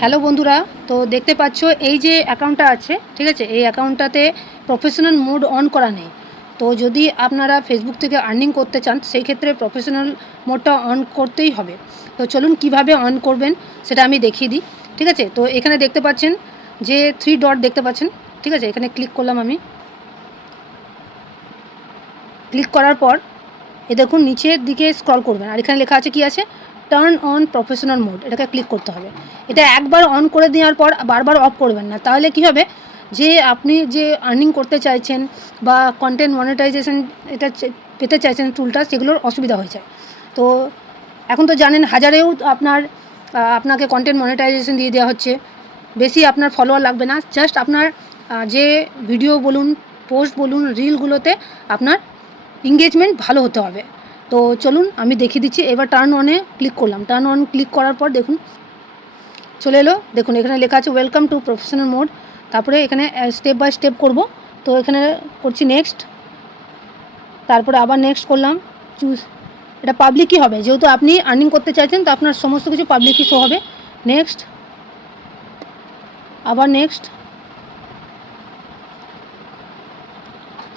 Hello বন্ধুরা, তো দেখতে পাচ্ছ এই যে অ্যাকাউন্টটা আছে, ঠিক আছে, এই অ্যাকাউন্টটাতে প্রফেশনাল মোড অন করা নেই। তো যদি আপনারা ফেসবুক থেকে আর্নিং করতে চান সেই ক্ষেত্রে প্রফেশনাল মোডটা অন করতেই হবে। তো চলুন কিভাবে অন করবেন সেটা আমি দেখিয়ে দিই। ঠিক আছে, তো এখানে দেখতে পাচ্ছেন যে 3 ডট দেখতে পাচ্ছেন, ঠিক আছে, এখানে ক্লিক করলাম আমি। ক্লিক করার পর দেখুন নিচের দিকে স্ক্রল করবেন, আর এখানে লেখা আছে কি আছে, টার্ন অন প্রফেশনাল মোড। এটাকে ক্লিক করতে হবে। এটা একবার অন করে দেওয়ার পর বারবার অফ করবেন না, তাহলে কি হবে যে আপনি যে আর্নিং করতে চাইছেন বা কন্টেন্ট মনিটাইজেশন এটা পেতে চাইছেন টুলটা, সেগুলোর অসুবিধা হয়ে যায়। তো এখন তো জানেন হাজারেও আপনাকে কন্টেন্ট মনিটাইজেশন দিয়ে দেওয়া হচ্ছে। বেশি আপনার ফলোয়ার লাগবে না, জাস্ট আপনার যে ভিডিও বলুন, পোস্ট বলুন, রিলগুলোতে আপনার এঙ্গেজমেন্ট ভালো হতে হবে। তো চলুন আমি দেখিয়ে দিচ্ছি। এবার টার্ন অনে ক্লিক করলাম। টার্ন অন ক্লিক করার পর দেখুন চলে এলো। দেখুন এখানে লেখা আছে ওয়েলকাম টু প্রফেশনাল মোড। তারপরে এখানে স্টেপ বাই স্টেপ করব। তো এখানে করছি নেক্সট, তারপরে আবার নেক্সট করলাম। চুজ, এটা পাবলিকই হবে, যেহেতু আপনি আর্নিং করতে চাইছেন তো আপনার সমস্ত কিছু পাবলিকই শো হবে। নেক্সট, আবার নেক্সট,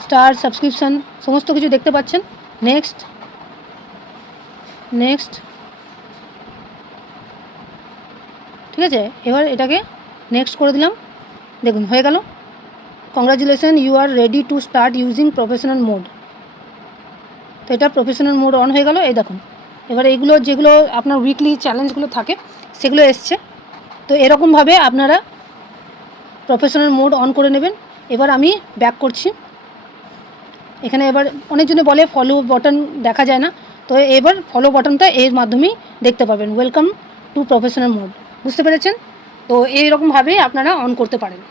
স্টার, সাবস্ক্রিপশান সমস্ত কিছু দেখতে পাচ্ছেন। নেক্সট, নেক্সট, ঠিক আছে, এবার এটাকে নেক্সট করে দিলাম। দেখুন হয়ে গেল। Congratulation, you are ready to start using professional mode. তো এটা প্রফেশনাল মোড অন হয়ে গেল। এই দেখুন এবার এইগুলো যেগুলো আপনার উইকলি চ্যালেঞ্জগুলো থাকে সেগুলো এসছে। তো এরকমভাবে আপনারা প্রফেশনাল মোড অন করে নেবেন। এবার আমি ব্যাক করছি। এখানে এবার অনেকজনে বলে ফলো বাটন দেখা যায় না, তো এবার ফলো বাটনটা এর মাধ্যমেই দেখতে পাবেন। ওয়েলকাম টু প্রফেশনাল মোড, বুঝতে পেরেছেন? তো এইরকমভাবেই আপনারা অন করতে পারেন।